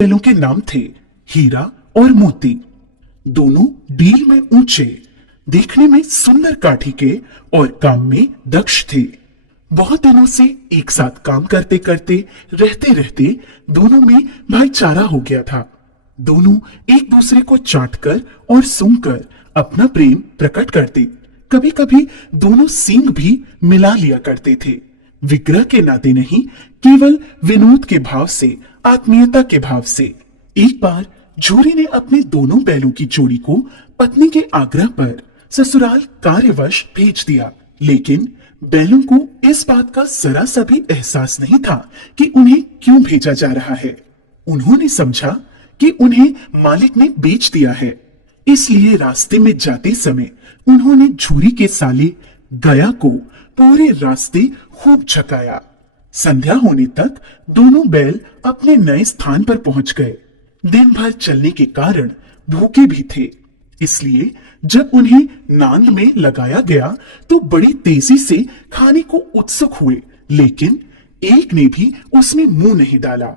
बैलों के नाम थे हीरा और मोती। दोनों डील में ऊंचे, देखने में सुंदर काठी के और काम में दक्ष थे। बहुत दिनों से एक साथ काम करते करते रहते रहते दोनों में भाईचारा हो गया था। दोनों एक दूसरे को चाटकर और सूंघकर अपना प्रेम प्रकट करते। कभी कभी दोनों सींग भी मिला लिया करते थे, विग्रह के नाते नहीं, केवल विनोद के भाव से, आत्मीयता के भाव से। एक बार झूरी ने अपने दोनों बैलों की जोड़ी को पत्नी के आग्रह पर ससुराल कार्यवश भेज दिया, लेकिन बैलों को इस बात का जरा सा भी एहसास नहीं था कि उन्हें क्यों भेजा जा रहा है। उन्होंने समझा कि उन्हें मालिक ने बेच दिया है, इसलिए रास्ते में जाते समय उन्होंने झूरी के साले गया को पूरे रास्ते खूब झकाया। संध्या होने तक दोनों बैल अपने नए स्थान पर पहुंच गए। दिन भर चलने के कारण भूखे भी थे, इसलिए जब उन्हें नांद में लगाया गया तो बड़ी तेजी से खाने को उत्सुक हुए, लेकिन एक ने भी उसमें मुंह नहीं डाला।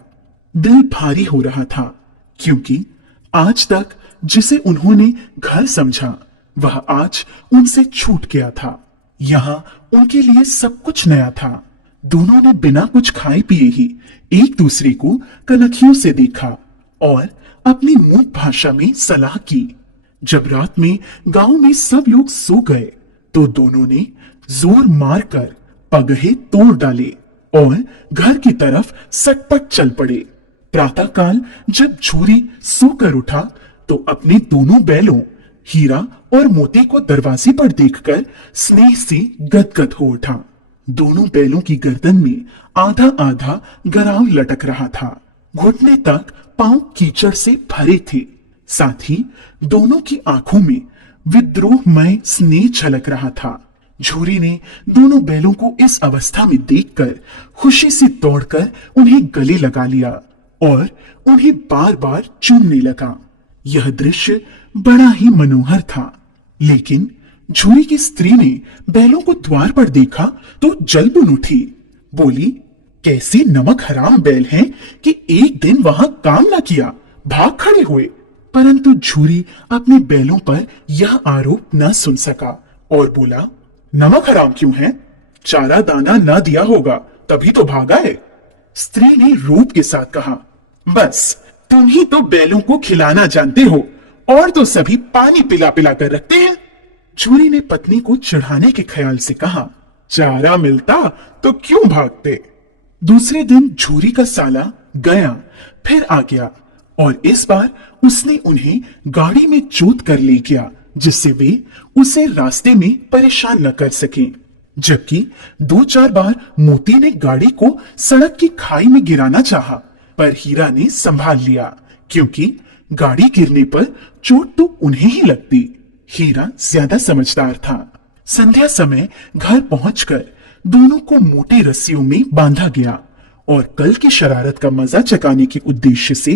दिल भारी हो रहा था, क्योंकि आज तक जिसे उन्होंने घर समझा वह आज उनसे छूट गया था। यहाँ उनके लिए सब कुछ नया था। दोनों ने बिना कुछ खाए पिए ही एक दूसरे को कनखियों से देखा और अपनी मूक भाषा में सलाह की। जब रात में गांव में सब लोग सो गए तो दोनों ने जोर मारकर पगहे तोड़ डाले और घर की तरफ सटपट चल पड़े। प्रातःकाल जब झूरी सोकर उठा तो अपने दोनों बैलों हीरा और मोती को दरवाजे पर देखकर स्नेह से गदगद हो उठा। दोनों बैलों की गर्दन में आधा आधा गराव लटक रहा था, घुटने तक पांव कीचड़ से भरे थे। साथ ही दोनों की आंखों में विद्रोहमय स्नेह झलक रहा था। झूरी ने दोनों बैलों को इस अवस्था में देखकर खुशी से दौड़कर उन्हें गले लगा लिया और उन्हें बार बार चूमने लगा। यह दृश्य बड़ा ही मनोहर था, लेकिन झूरी की स्त्री ने बैलों को द्वार पर देखा तो जलबुन उठी। बोली, कैसे नमक हराम बैल हैं कि एक दिन वहां काम न किया, भाग खड़े हुए। परंतु झूरी अपने बैलों पर यह आरोप न सुन सका और बोला, नमक हराम क्यों है? चारा दाना न दिया होगा तभी तो भागा है। स्त्री ने रूप के साथ कहा, बस तुम ही तो बैलों को खिलाना जानते हो, और तो सभी पानी पिला पिला कर रखते हैं। झूरी ने पत्नी को चढ़ाने के ख्याल से कहा, चारा मिलता तो क्यों भागते। दूसरे दिन झूरी का साला गया फिर आ गया और इस बार उसने उन्हें गाड़ी में जोत कर ले गया, जिससे वे उसे रास्ते में परेशान न कर सकें। जबकि 2-4 बार मोती ने गाड़ी को सड़क की खाई में गिराना चाहा, पर हीरा ने संभाल लिया, क्योंकि गाड़ी गिरने पर चोट तो उन्हें ही लगती। हीरा ज्यादा समझदार था। संध्या समय घर पहुंचकर दोनों को मोटी रस्सियों में बांधा गया और कल की शरारत का मजा चकाने के उद्देश्य से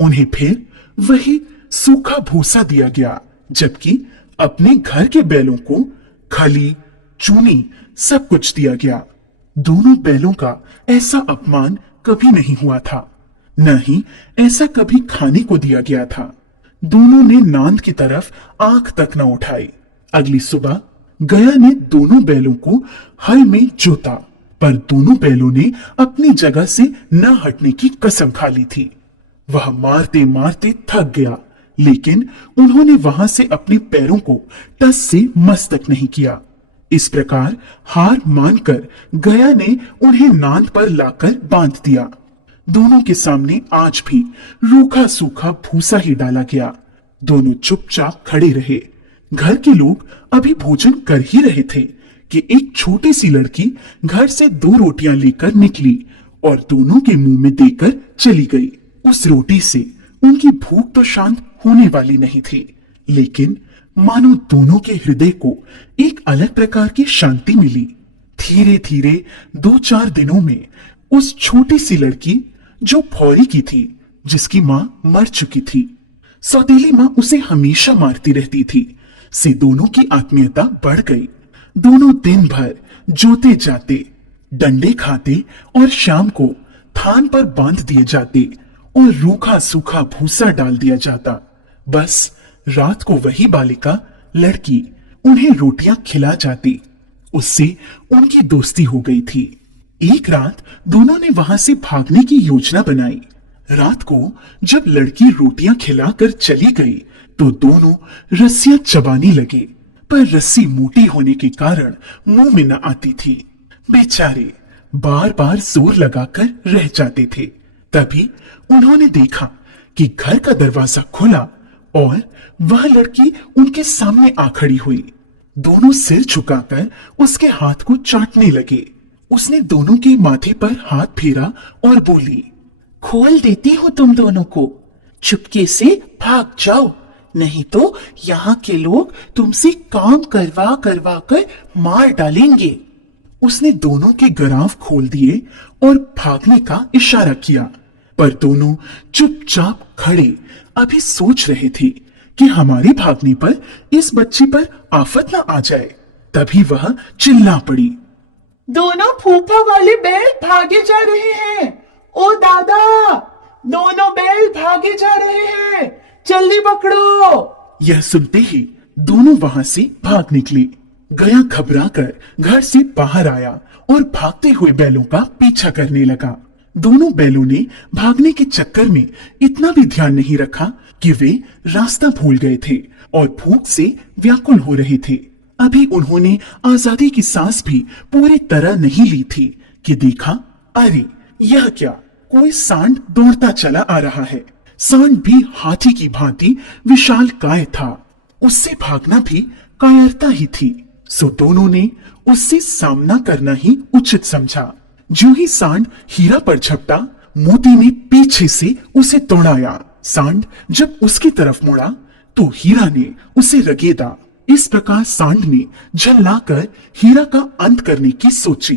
उन्हें फिर वही सूखा भूसा दिया गया, जबकि अपने घर के बैलों को खली, चूनी सब कुछ दिया गया। दोनों बैलों का ऐसा अपमान कभी नहीं हुआ था, न ही ऐसा कभी खाने को दिया गया था। दोनों ने नांद की तरफ आंख तक न उठाई। अगली सुबह गया ने दोनों बैलों को हल में जोता, पर दोनों बैलों ने अपनी जगह से न हटने की कसम खा ली थी। वह मारते मारते थक गया, लेकिन उन्होंने वहां से अपने पैरों को टस से मस तक नहीं किया। इस प्रकार हार मानकर गया ने उन्हें नांद पर लाकर बांध दिया। दोनों के सामने आज भी रूखा सूखा भूसा ही डाला गया। दोनों चुपचाप खड़े रहे। घर के लोग अभी भोजन कर ही रहे थे कि एक छोटी सी लड़की घर से 2 रोटियां लेकर निकली और दोनों के मुंह में देकर चली गई। उस रोटी से उनकी भूख तो शांत होने वाली नहीं थी, लेकिन मानो दोनों के हृदय को एक अलग प्रकार की शांति मिली। धीरे धीरे 2-4 दिनों में उस छोटी सी लड़की जो भौरी की थी, जिसकी मां मर चुकी थी, सौतेली मां उसे हमेशा मारती रहती थी, से दोनों की आत्मीयता बढ़ गई। दोनों दिन भर जोते जाते, डंडे खाते और शाम को थान पर बांध दिए जाते और रूखा सूखा भूसा डाल दिया जाता। बस रात को वही बालिका लड़की उन्हें रोटियां खिला जाती। उससे उनकी दोस्ती हो गई थी। एक रात दोनों ने वहां से भागने की योजना बनाई। रात को जब लड़की रोटियां खिलाकर चली गई तो दोनों रस्सियां चबाने लगे, पर रस्सी मोटी होने के कारण मुंह में न आती थी। बेचारे बार बार जोर लगाकर रह जाते थे। तभी उन्होंने देखा कि घर का दरवाजा खुला और वह लड़की उनके सामने आ खड़ी हुई। दोनों सिर झुकाकर उसके हाथ को चाटने लगे। उसने दोनों के माथे पर हाथ फेरा और बोली, खोल देती हूँ तुम दोनों को, चुपके से भाग जाओ, नहीं तो यहाँ के लोग तुमसे काम करवा करवा कर मार डालेंगे। उसने दोनों के गराव खोल दिए और भागने का इशारा किया, पर दोनों चुपचाप खड़े अभी सोच रहे थे कि हमारे भागने पर इस बच्ची पर आफत न आ जाए। तभी वह चिल्ला पड़ी, दोनों फूफा वाले बैल भागे जा रहे हैं। ओ दादा, दोनों बैल भागे जा रहे हैं, जल्दी पकड़ो। यह सुनते ही दोनों वहां से भाग निकले। गया घबराकर घर से बाहर आया और भागते हुए बैलों का पीछा करने लगा। दोनों बैलों ने भागने के चक्कर में इतना भी ध्यान नहीं रखा कि वे रास्ता भूल गए थे और भूख से व्याकुल हो रहे थे। अभी उन्होंने आजादी की सांस भी पूरी तरह नहीं ली थी कि देखा, अरे यह क्या, कोई सांड दौड़ता चला आ रहा है। सांड भी हाथी की भांति विशाल काय था। उससे भागना भी कायरता ही थी। सो दोनों ने उससे सामना करना ही उचित समझा। जो ही सांड हीरा पर झपटा, मोती ने पीछे से उसे दौड़ाया। सांड जब उसकी तरफ मुड़ा तो हीरा ने उसे रगेदा। इस प्रकार सांड ने झल्लाकर हीरा का अंत करने की सोची।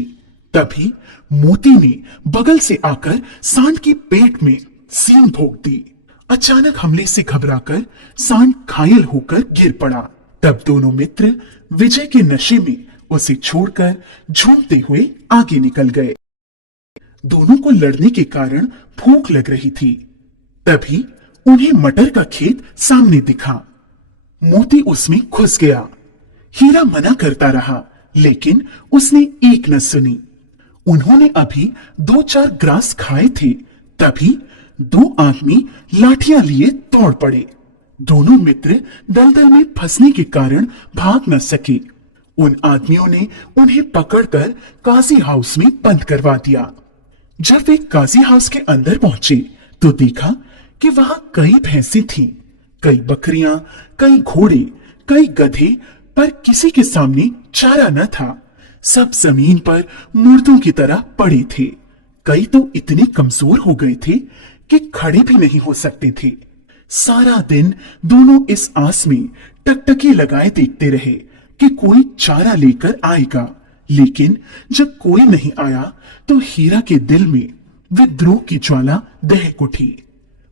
तभी मोती ने बगल से आकर सांड की पेट में सींग भोंक दी। अचानक हमले से घबराकर सांड घायल होकर गिर पड़ा। तब दोनों मित्र विजय के नशे में उसे छोड़कर झूमते हुए आगे निकल गए। दोनों को लड़ने के कारण भूख लग रही थी। तभी उन्हें मटर का खेत सामने दिखा। मोती उसमें घुस गया। हीरा मना करता रहा, लेकिन उसने एक न सुनी। उन्होंने अभी 2-4 ग्रास खाए थे, तभी 2 आदमी लाठियां लिए दौड़ पड़े। दोनों मित्र दलदल में फंसने के कारण भाग न सके। उन आदमियों ने उन्हें पकड़कर काजी हाउस में बंद करवा दिया। जब वे काजी हाउस के अंदर पहुंचे तो देखा कि वहां कई भैंसें थीं, कई बकरियां, कई घोड़े, कई गधे, पर किसी के सामने चारा न था। सब जमीन पर मुर्दों की तरह पड़े थे। कई तो इतने कमजोर हो गए थे कि खड़े भी नहीं हो सकते थे। सारा दिन दोनों इस आस में टकटकी लगाए देखते रहे कि कोई चारा लेकर आएगा, लेकिन जब कोई नहीं आया तो हीरा के दिल में विद्रोह की ज्वाला दहक उठी।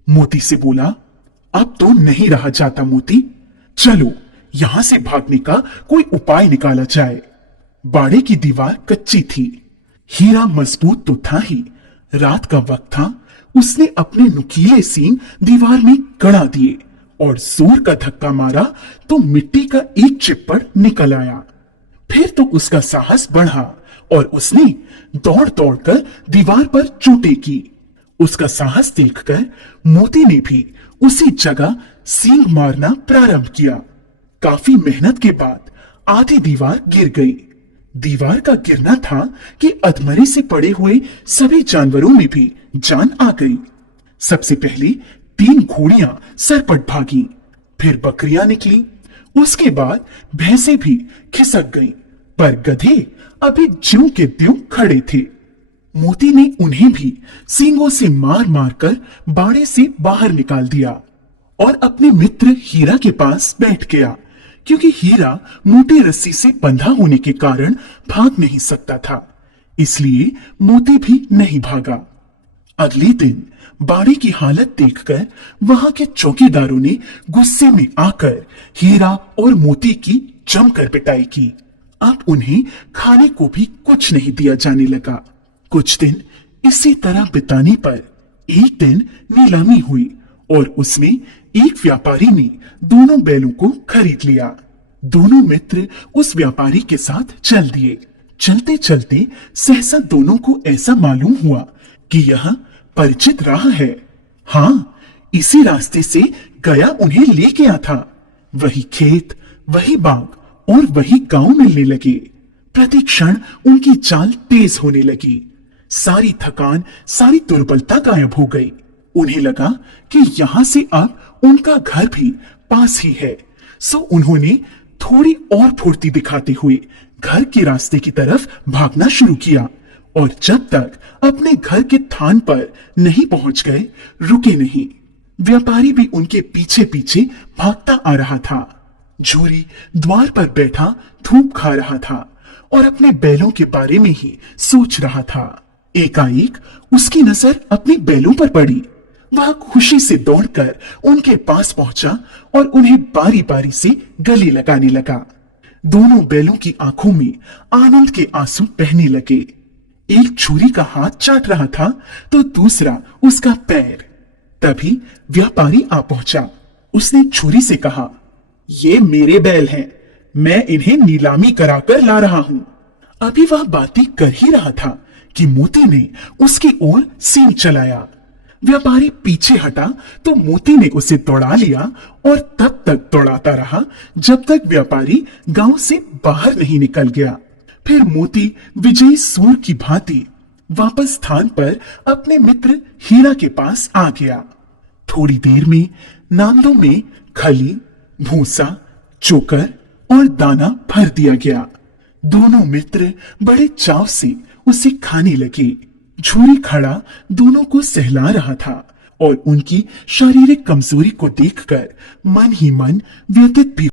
मोती से बोला, अब तो नहीं रहा जाता मोती, चलो यहां से भागने का कोई उपाय निकाला जाए। बाड़े की दीवार कच्ची थी। हीरा मजबूत तो था ही, रात का वक्त था। उसने अपने नुकीले सींग दीवार में गड़ा दिए और जोर का धक्का मारा तो मिट्टी का एक चिप्पड़ निकल आया। फिर तो उसका साहस बढ़ा और उसने दौड़ दौड़कर दीवार पर चोटें की। उसका साहस देखकर मोती ने भी उसी जगह सींग मारना प्रारंभ किया। काफी मेहनत के बाद आधी दीवार गिर गई। दीवार का गिरना था कि अधमरे से पड़े हुए सभी जानवरों में भी जान आ गई। सबसे पहले 3 घोड़ियां सरपट भागी, फिर बकरियां निकली, उसके बाद भैंसें भी खिसक गईं, पर गधे अभी ज्यों के त्यों खड़े थे। मोती ने उन्हें भी सींगों से मार मार कर बाड़े से बाहर निकाल दिया और अपने मित्र हीरा के पास बैठ गया, क्योंकि हीरा मोटी रस्सी से बंधा होने के कारण भाग नहीं सकता था। इसलिए मोती भी नहीं भागा। अगले दिन बाड़े की हालत देखकर वहां के चौकीदारों ने गुस्से में आकर हीरा और मोती की जमकर पिटाई की। अब उन्हें खाने को भी कुछ नहीं दिया जाने लगा। कुछ दिन इसी तरह बिताने पर एक दिन नीलामी हुई और उसमें एक व्यापारी ने दोनों बैलों को खरीद लिया। दोनों मित्र उस व्यापारी के साथ चल दिए। चलते चलते सहसा दोनों को ऐसा मालूम हुआ कि यह परिचित राह है। हाँ, इसी रास्ते से गया उन्हें ले गया था। वही खेत, वही बाग और वही गांव मिलने लगे। प्रति क्षण उनकी चाल तेज होने लगी। सारी थकान, सारी दुर्बलता गायब हो गई। उन्हें लगा कि यहां से अब उनका घर भी पास ही है। सो उन्होंने थोड़ी और फुर्ती दिखाते हुए घर के रास्ते की तरफ भागना शुरू किया और जब तक अपने घर के थान पर नहीं पहुंच गए, रुके नहीं। व्यापारी भी उनके पीछे पीछे भागता आ रहा था। झूरी द्वार पर बैठा धूप खा रहा था और अपने बैलों के बारे में ही सोच रहा था। एकाएक उसकी नजर अपने बैलों पर पड़ी। वह खुशी से दौड़कर उनके पास पहुंचा और उन्हें बारी बारी से गले लगाने लगा। दोनों बैलों की आंखों में आनंद के आंसू बहने लगे। एक छुरी का हाथ चाट रहा था तो दूसरा उसका पैर। तभी व्यापारी आ पहुंचा। उसने छुरी से कहा, ये मेरे बैल हैं, मैं इन्हें नीलामी कराकर ला रहा हूं। अभी वह बातें कर ही रहा था कि मोती ने उसकी ओर सींग चलाया। व्यापारी पीछे हटा तो मोती ने उसे दौड़ा लिया और तब तक दौड़ाता रहा जब तक व्यापारी गांव से बाहर नहीं निकल गया। फिर मोती विजयी सूर की भांति वापस स्थान पर अपने मित्र हीरा के पास आ गया। थोड़ी देर में नांदों में खली, भूसा, चोकर और दाना भर दिया गया। दोनों मित्र बड़े चाव से उसे खाने लगे। झूरी खड़ा दोनों को सहला रहा था और उनकी शारीरिक कमजोरी को देखकर मन ही मन व्यथित भी